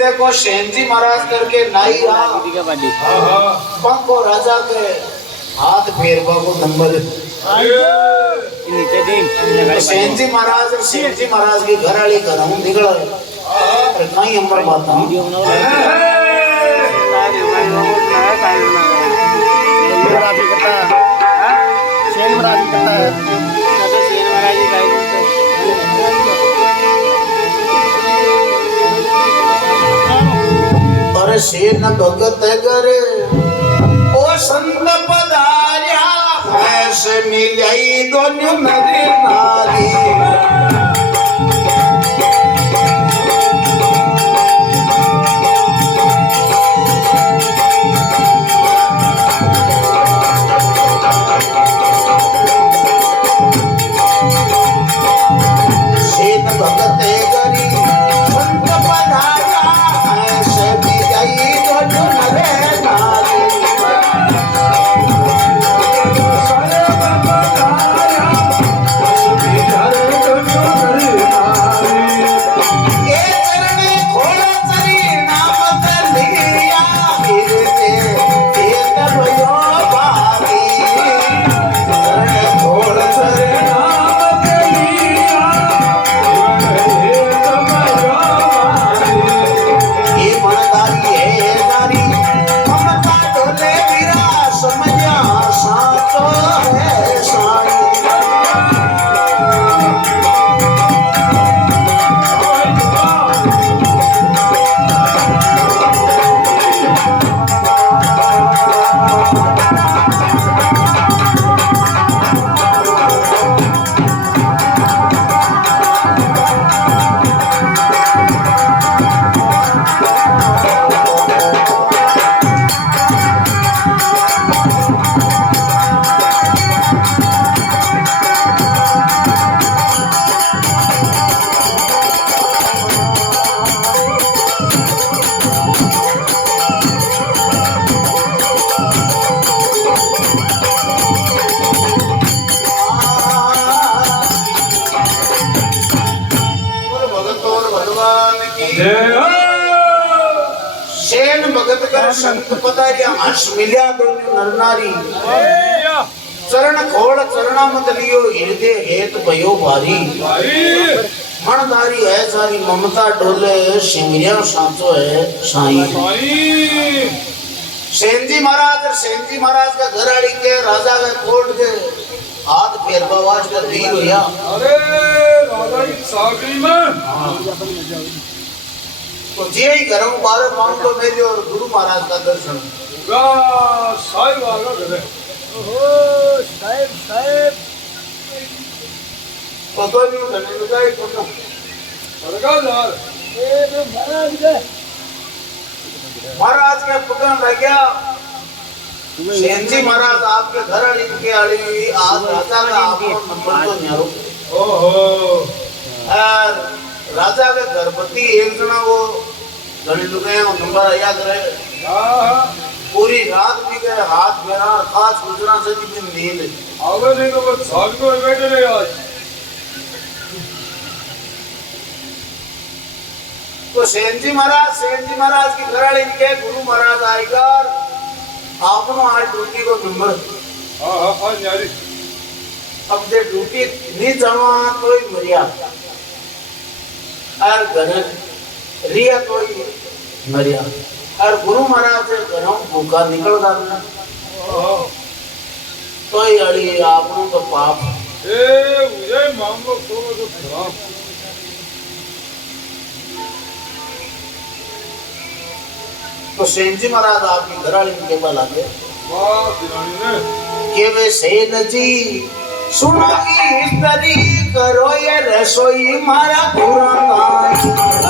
देखो सेनजी महाराज करके नाई पंको राजा के हाथ फेरवा को नंबर सेनजी महाराज की घर वाली घर हूँ निकल कहीं हमारे बात अरे सेन भगत करे ओ संत पधार्या ऐसे मिलाई दोनों नदी नारी सेन भगत कर संत पधारिया हंस मिल्या दोनों नरनारी चरण खोड़ चरणा मत लियो हृदय हेत भयो भारी मनधारी है सारी ममता डोले सिमरिया सांचो है साईं सेनजी महाराज का घर आड़ी के राजा के कोर्ट के हाथ फेरवा वास्ते वीर होया अरे राजा की सागरी में तो जे ही घरों बारे मान लो मेरे और गुरु महाराज का दर्शन होगा साहिब आगा घरे ओहो साहेब तो नहीं धने लुगाई को सरगा यार ए महाराज के पकड़ लग गया सेनजी महाराज आपके घर आड़ी के आड़ी आज राजा का आपको नंबर तो न्यारो ओहो राजा के घरपति एक जना वो घड़ी लुगाई नंबर आया करे पूरी रात भी गए हाथ मेरा खास गुजरा से भी नींद आवे नहीं तो बस साग को बैठे रहे आज तो सेनजी महाराज की घराड़ी के गुरु महाराज आएगा आपनो आज ड्यूटी को नंबर हाँ न्यारी अब दे ड्यूटी नहीं जमा तो ही मरिया और घर रिया तो ही मरिया और गुरु महाराज से घरों भूखा निकल जाना तो ही अड़ी आपनो तो पाप ये मामलो थोड़ा तो खराब तो सेनजी महाराज आपकी घराड़ी के बल आगे वाह दिरानी ने के वे सेन जी सुनो इस्तरी करो ये रसोई मारा पुराना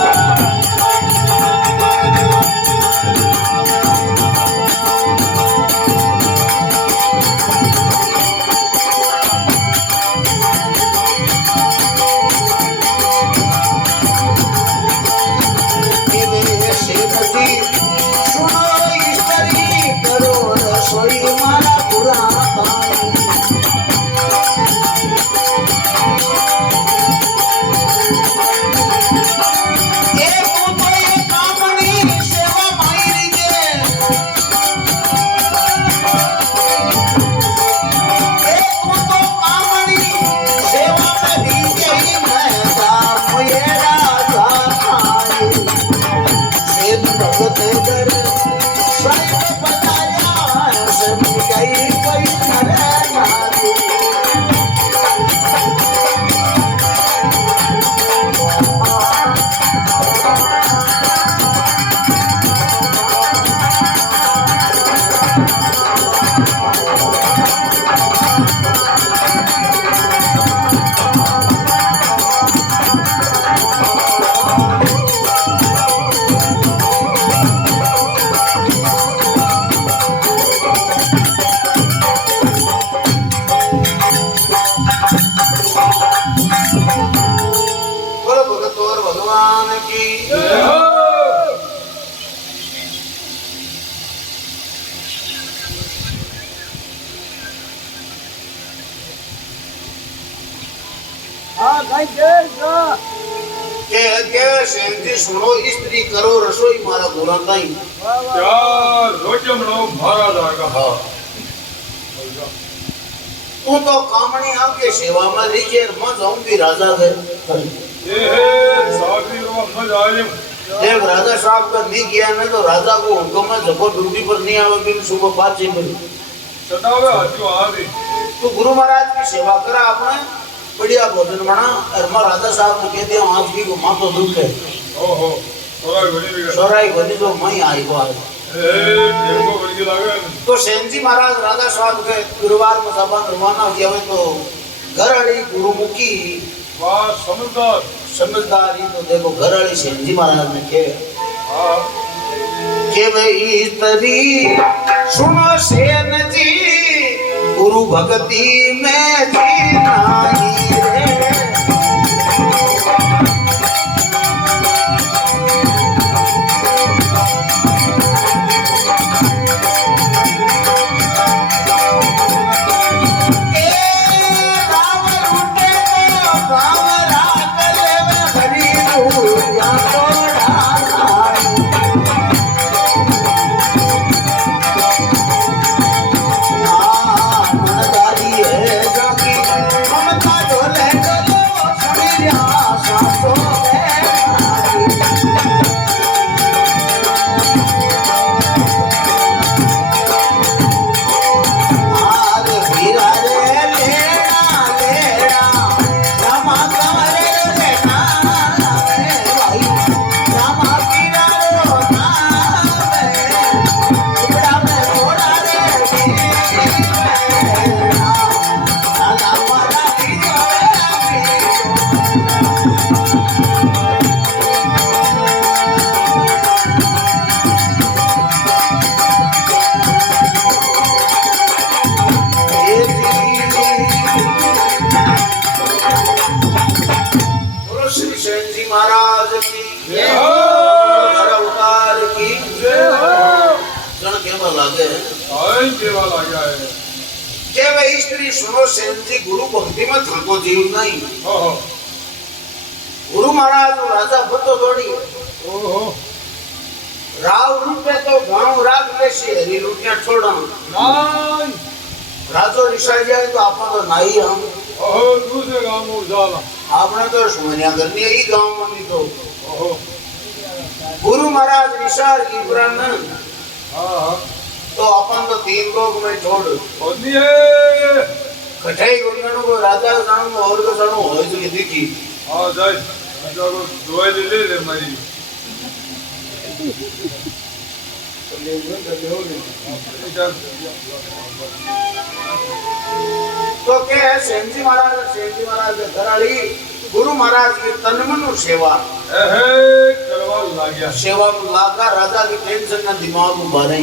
बोलो भगत और भगवान की जय हो हाँ भाई जय जा के सेंधी सुनो स्त्री करो रसोई मारा गुना ताई वाह वाह क्या रोटी बनाओ महाराज आएगा हाँ तू तो कामणी आपके सेवा में लीजिए मैं जाऊंगी राजा के ये है सागरी रो मज आए देख राजा साहब का नहीं किया ना तो राजा को हुक्म में जब ड्यूटी पर नहीं आवे बिन सुबह 5 बजे चटावे हाजू आदि तो गुरु महाराज की सेवा करा आपने बढ़िया भोजन बना और मैं राजा साहब ने कह दिया आज की को मातो दुख है ओहो थोड़ा घड़ी भी सोराई बनी तो मैं आई को आज ए देखो बड़ी लागे तो सेनजी महाराज राजा साहब के गुरुवार में सभा रवाना किया हुए तो घर वाली गुरुमुखी वाह समझदार समझदारी तो देखो घर वाली सेनजी महाराज ने के हाँ के भाई तरी सुनो सेन जी गुरु भक्ति में जी नाही रे महाराज की जय हो अवतार की जय हो जन केवल लागे आई केवल आ गया है के वे स्त्री सुनो सेन जी गुरु भक्ति में थको जीव नहीं ओहो गुरु महाराज और राजा बतो थोड़ी ओहो राव रूपे तो गांव राग में से हरी लुटिया छोड़ा नाई राजो रिसा जाए तो आपा तो नाई हम ओहो दूसरे गांव में उजाला आपने तो सुमनिया करनी है ही गांव में नहीं तो ओहो गुरु महाराज विशाल की ब्राह्मण हाँ हाँ तो अपन तो 3 लोग में छोड़ होती है कठाई गुंजनों को राजा का जानो और का जानो हो जो दिखी हाँ जाए राजा को दवाई ले ले मेरी तो क्या है सेंजी महाराज घराड़ी गुरु महाराज की तनमन सेवा करवा ला गया सेवा में लागा राजा की टेंशन ना दिमाग में भरे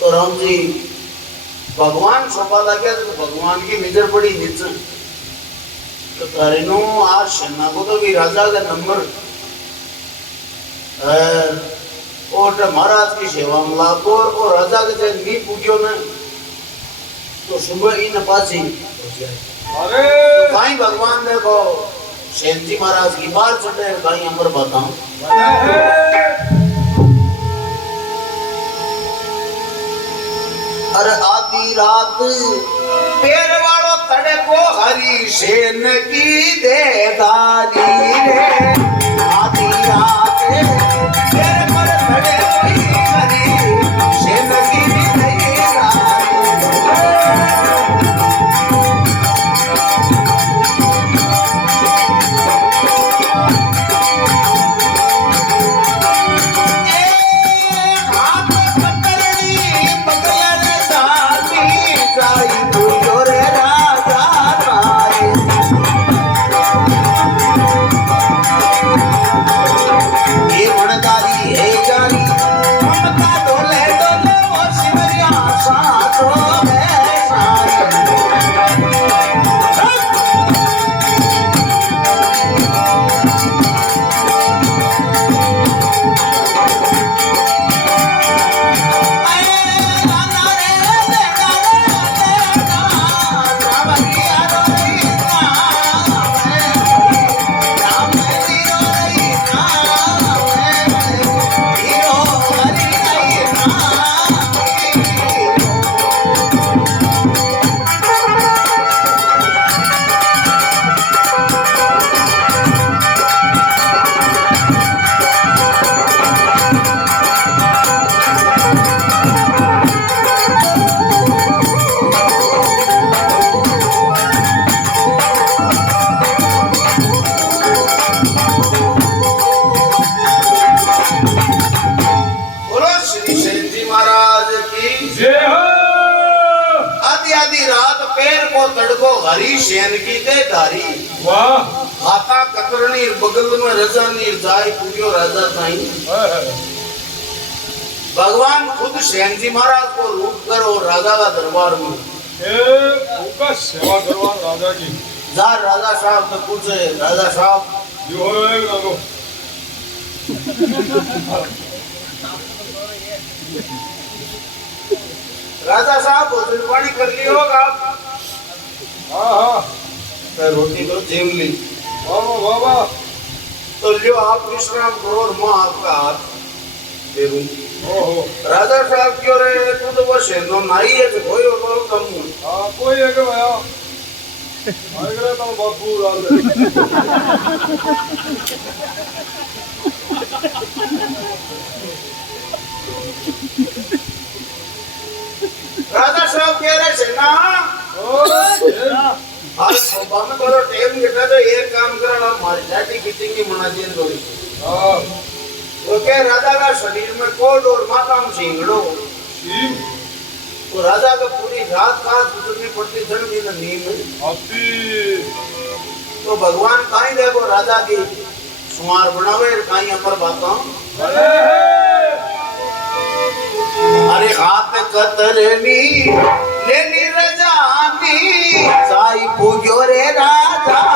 तो राम जी भगवान सोपा लगे तो भगवान की नजर पड़ी नीचे तो तारे नो आज सेना को तो भी राजा का नंबर और महाराज की सेवा में लागो और राजा के जब नहीं पूछो ना तो सुबह इन पासी अरे तो कहीं भगवान देखो सेन जी महाराज की बात चढ़े कहीं अमर बताऊं अरे आधी रात पैर वालों तड़े को हरी सेन की देदारी रे आधी रात पैर पर तड़े कोई हरी सेन की देदारी तड़को हरी सेन की दे धारी वाह हाथा कतरनी बगल में रजानी जाय पूरियो राजा ताई भगवान खुद सेन जी महाराज को रूप कर और राजा का दरबार में उनका सेवा करवा राजा की जा राजा साहब तो पूछे राजा साहब जो हो रहे हो राजा साहब भोजन पानी कर लियो आप हाँ हाँ मैं रोटी को जेम ली वाह वाह तो लियो आप विश्राम करो और माँ आपका हाथ दे दूंगी ओहो राजा साहब क्यों रे तू तो बस है नाई है तो कोई और कम नहीं हाँ कोई है क्या भैया मैं कह रहा हूँ बापू राजा राजा साहब कह रहे से ना आज सुबह करो टाइम गिटा तो एक काम करो हमारी जाति मीटिंग की मना दिन थोड़ी हाँ तो क्या राजा का शरीर में कोड और माथा में सिंगड़ो तो राजा का पूरी रात काज गुजरनी पड़ती जन की नींद अभी तो भगवान कहीं देखो राजा की सुमार बनावे कहीं अमर बातों अरे हाथ कतरनी लेनी रजानी साई पूजो रे राजा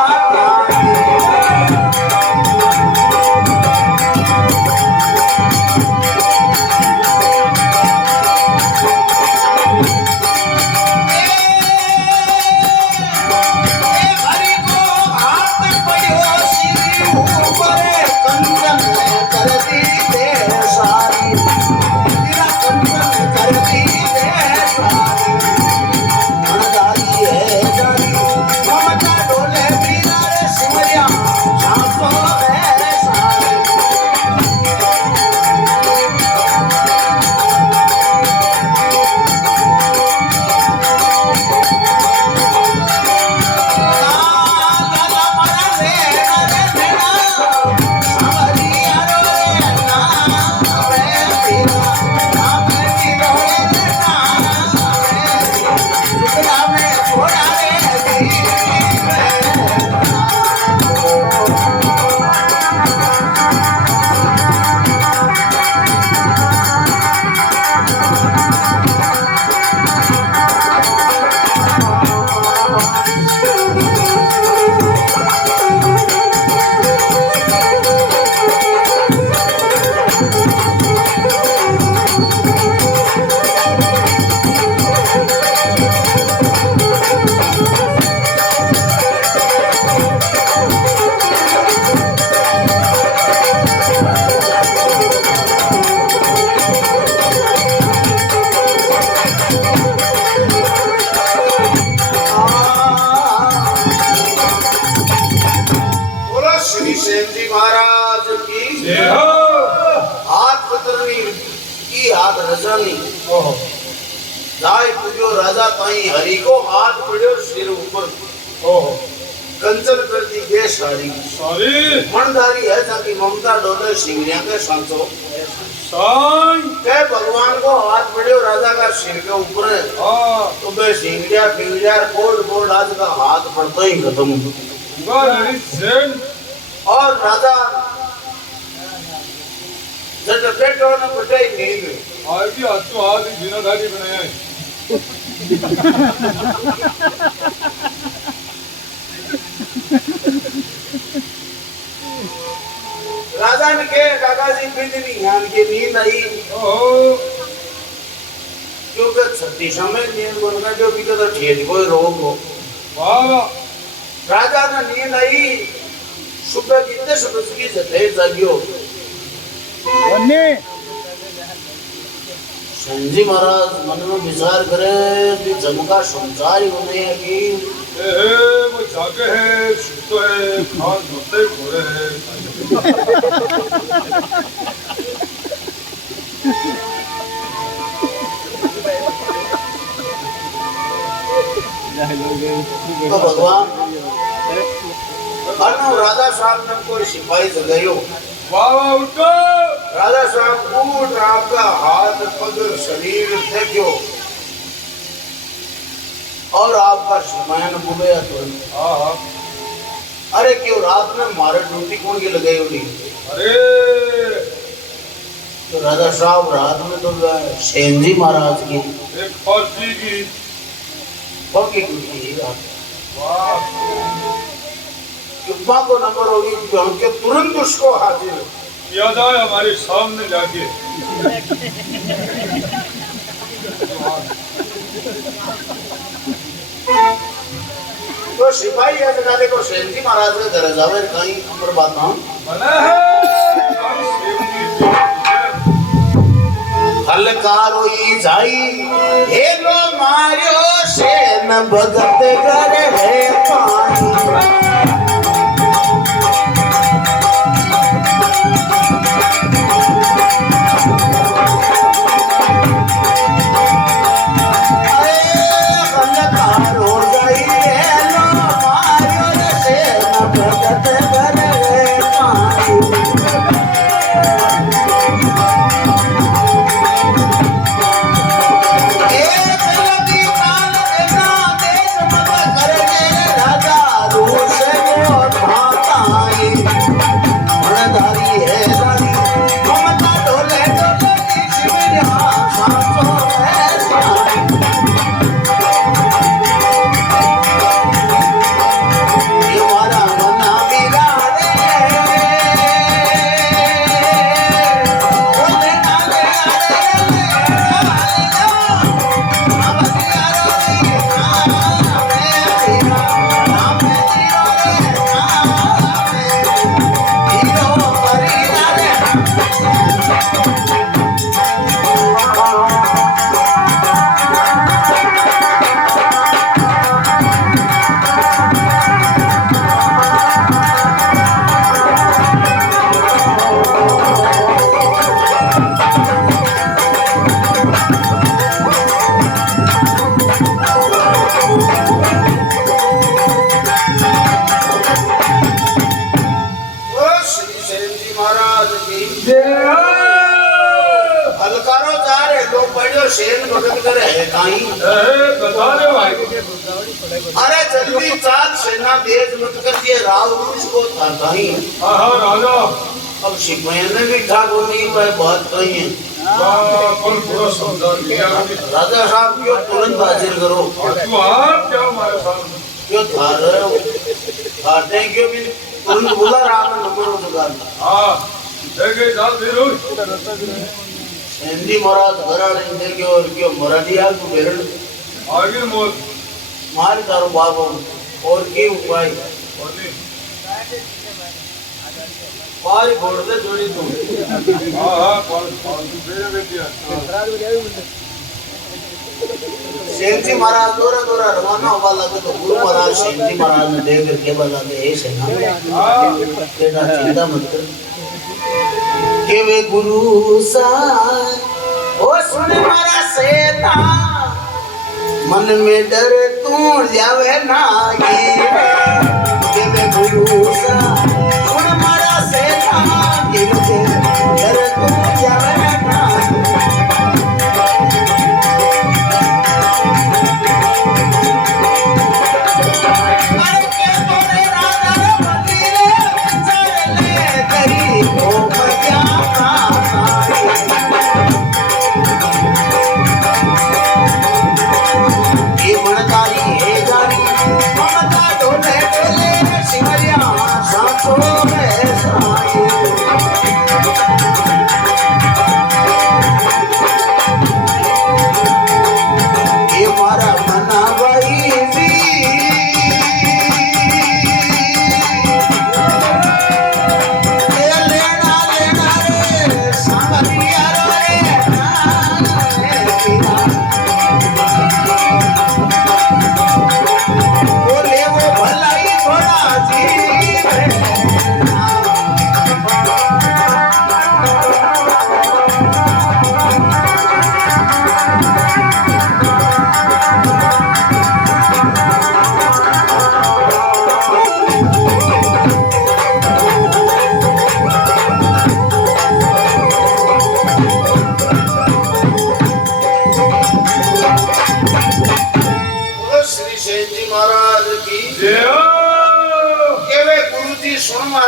राजा ताई हरि को हाथ पड़ो सिर ऊपर कंचन कर दी गे सारी मनदारी है ताकि ममता डोले सिंगरिया के सांसो के भगवान को हाथ पड़ो राजा का सिर के ऊपर तो बे सिंगरिया फिंगरिया कोड कोड आज का हाथ पड़ता ही खत्म और राजा जब बेटो ने बटाई नींद आगे हाथ तो हाथ बिना दाढ़ी बनाया है राजा ने के दादाजी बिजली यान के नींद आई क्योंकि छत्ती समय नींद बनना जो भी तो ठेठ कोई रोग हो राजा ने नींद आई सुबह कितने सुबह की जते जागियो संजी महाराज मन में विचार करे कि जमका संसार ही होने है कि वो जागे है सुतो है खास होते घोड़े है तो भगवान राजा साहब ने कोई सिपाही जगायो उठो राजा साहब उठ आपका हाथ पग शरीर देखो और आपका शिमायन बुबे तो हाँ हाँ अरे क्यों रात में मारे ड्यूटी कौन की लगाई होगी अरे तो राजा साहब रात में तो सेन जी महाराज की एक फौजी की कौन की ड्यूटी है रात वाह युवा को नंबर होगी कि हमके तुरंत उसको हाजिर किया जाए हमारे सामने जाके तो सिपाही है जगह देखो सेन जी महाराज के घर जावे कहीं अमर बात ना बना है हल्का रोई जाई हेलो मारियो सेन भगत घर है पाई हलकारो जा रहे लोग बढ़ियो शेर भगत करे है काई बता दे भाई अरे जल्दी चाल सेना तेज मत कर दिए राव रूस को था काई हाँ हाँ राजा अब सिपाही ने भी ठाक नहीं पाए बात कही है कौन पूरा समझा दिया राजा साहब क्यों तुरंत हाजिर करो तू आप क्या हमारे सामने क्यों था रहे हो आते क्यों भी तुरंत बुला राम नंबर दुकान हाँ देखे जाल दे रो हिंदी महाराज घराने देखे और क्यों मराठी आग को बेरन आगे मोल मार तारो बाबू और के उपाय बोली पारी फोड़ दे जोड़ी तू हाँ हाँ कौन बेरे बेटिया सेंजी महाराज दोरा दोरा रवाना हुआ लगे तो गुरु महाराज सेंजी महाराज ने देख करके बोला दे ऐसे ना हाँ तेरा चिंता मत कर के वे गुरु सा ओ सुन मारा सेना मन में डर तू जावे ना के वे गुरु सा सुन मारा सेना के डर तू जावे ना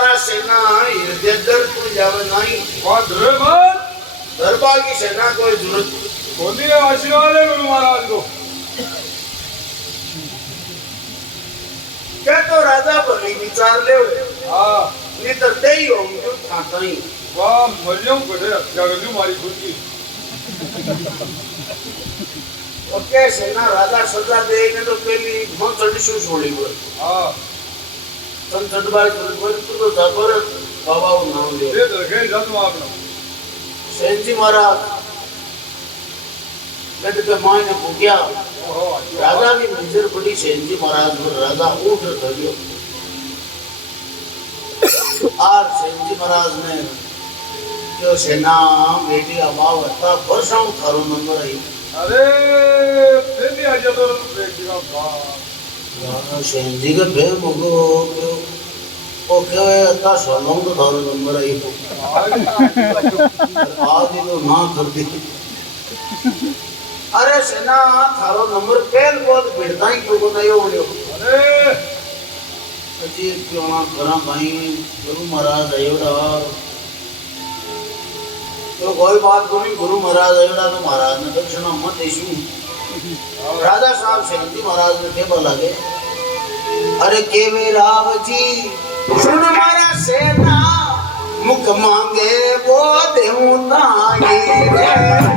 मारा सेना हृदय को जावे नहीं बात रे मत दरबार की सेना कोई जरूरत बोली है आशीर्वाद है गुरु महाराज को क्या तो राजा भली विचार ले हाँ नहीं तो दे ही होंगे खाता ही वाह मरियम बड़े अच्छा कर मारी खुद की और कैसे ना राजा सजा देने तो पहली मन चढ़ी छोड़ी हुई हाँ सन चढ़वाई तो जाकर बाबा को नाम ले ये तो गए जात आपने सेंजी महाराज लट के मां ने पूछा ओहो राजा की नजर पड़ी सेंजी महाराज पर राजा उठ खड़ियो और सेंजी महाराज ने जो सेना बेटी अभाव था वर्षों थारो नंबर आई अरे पहली आज तो बेटी का बाप सेंजी के बे मगो ओ कहे था सोलों तो थारो नंबर आई आज तो ना कर दी अरे सेना थारो नंबर पहल बहुत भिड़ता ही क्यों नहीं हो अरे अजी क्यों ना करा भाई गुरु महाराज आयोड़ा तो कोई बात नहीं गुरु महाराज आयोड़ा तो महाराज ने दक्षिणा मत इशू राजा साहब सेंजी महाराज ने के बोला के अरे के वे राव जी सुन मारा सेना मुख मांगे वो देऊं ताई रे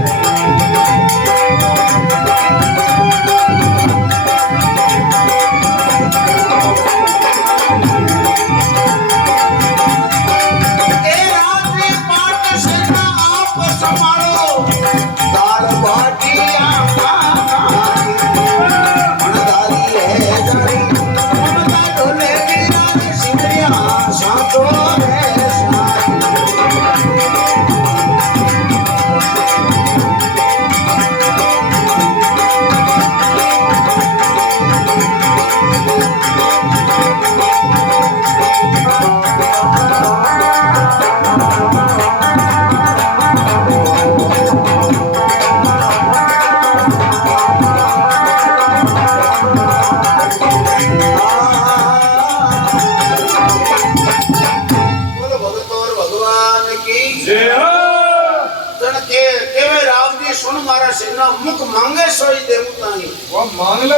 मुख मांगे सोई देवता ही वो मांग ले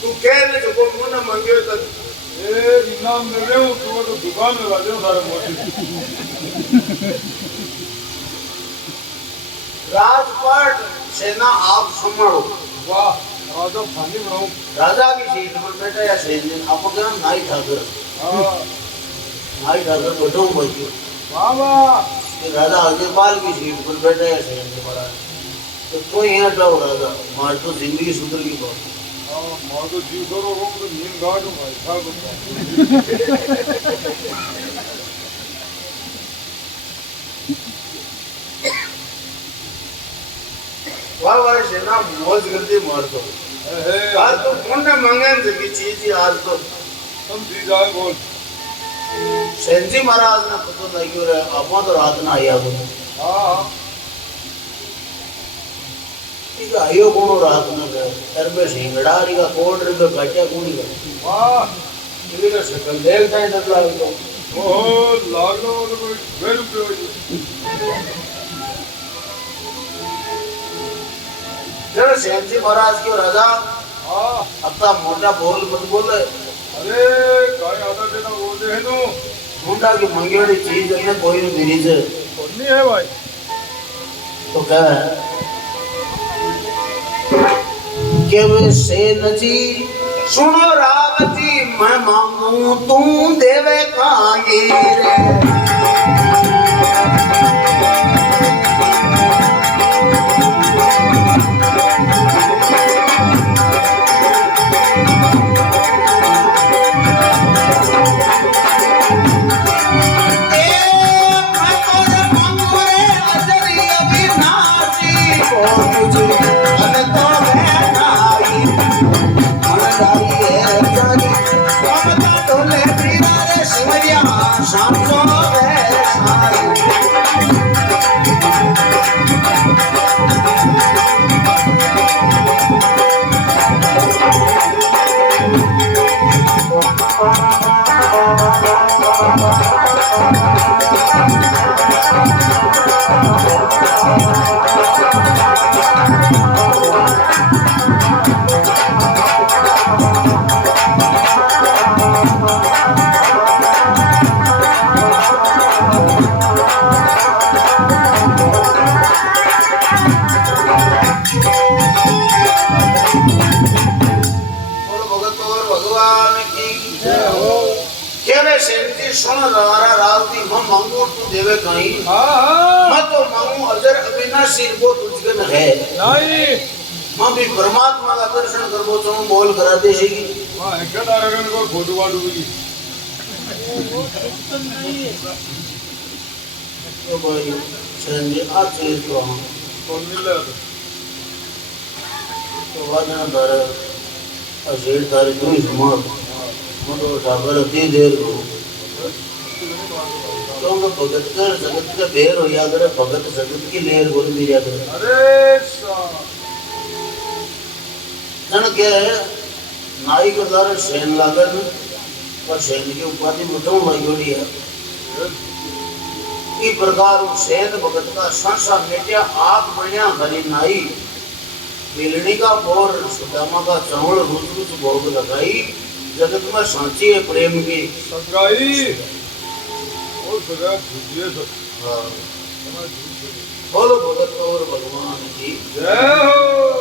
तू कह ले जो को मुन मांगे तो ए इनाम दे दे तू तो दुकान में लगा दे सारे मोटी राजपाट सेना आप संभालो वाह राजा फानी बनाऊं राजा की सीट पर बैठा या सेन आप क्या नाई ठाकर हां नाई ठाकर बैठो बच्चों वाह वाह राजा अजयपाल की सीट पर बैठा है सेन महाराज तो कोई यहाँ जाओ राजा मार तो जिंदगी सुधर की बात हां मार तो जीव करो हो तो नींद गाड़ो भाई साहब वाह वाह सेना मौज करती मार दो आज तो मुंडे मांगे की चीज ही आज तो तुम दी जाए बोल सेंजी महाराज ने पता नहीं क्यों रे अपना तो रात ना आया बोलो हां ठीक आयो कोनो रात ना गए तर में सिंगड़ा री का कोड री का गट्या कोनी गए वाह इधर का शकल देखता है डर लाग तो ओ लागनो तो कोई वेर पे जरा सेंजी महाराज क्यों राजा हां अपना मोटा बोल मत बोले अरे काय आता देना बोल दे नु मुंडा की मंगेड़ी चीज ने कोई नहीं दी से नहीं है भाई तो क्या है के वे सेन जी सुनो रावती मैं मांगू तू देवे कांगी रे बोलो भगत और भगवान की जय हो केवे सेंती सुन रवारा रावती म मंगू तू देवे कहीं हाँ मैं तो मांगू अजर अविनाशी वो तुझगन है नहीं मैं भी परमात्मा का दर्शन करबो चाहूं बोल करा दे सीगी हाँ एक तारगन को फोटो वाडूगी तो भाई संजी आज चले तो हम कौन मिल रहा था तो वादना दर अजेर तारीख को जुमात मतो ठाकर दी देर को तो भगत कर जगत का बेर हो या करे भगत जगत की लेर बोल दी जा करे अरे सा जन क्या है नाई को द्वारा सेन लागन और सेन की उपाधि मुठों लगी है ई प्रकार सेन भगत का संसा मेटिया आप बढ़िया भरी नाई बिलनी का बोर सुदामा का चावल रुच रुच भोग लगाई जगत में सांची है प्रेम की सगाई और सगा झूठिए सब बोलो भगत और भगवान की जय हो